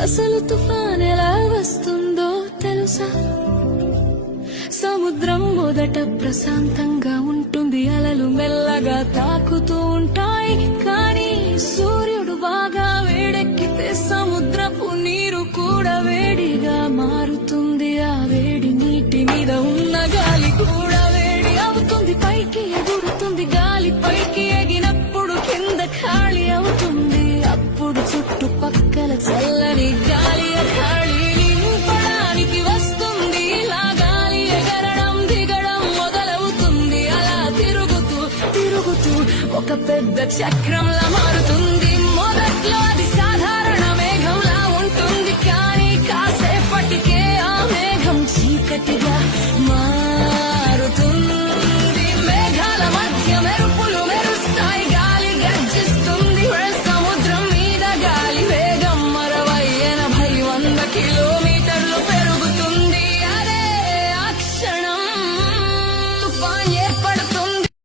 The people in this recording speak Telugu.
అసలు తుఫాన్ ఎలా వస్తుందో తెలుసా? సముద్రం మొదట ప్రశాంతంగా ఉంటుంది అలలు మెల్లగా తాకుతూ ఉంటాయి. పెద్ద చక్రం మారుతుంది. మొదట్లో అది సాధారణ మేఘంలా ఉంటుంది. కానీ కాసేపటికే ఆ మేఘం చీకటిగా మా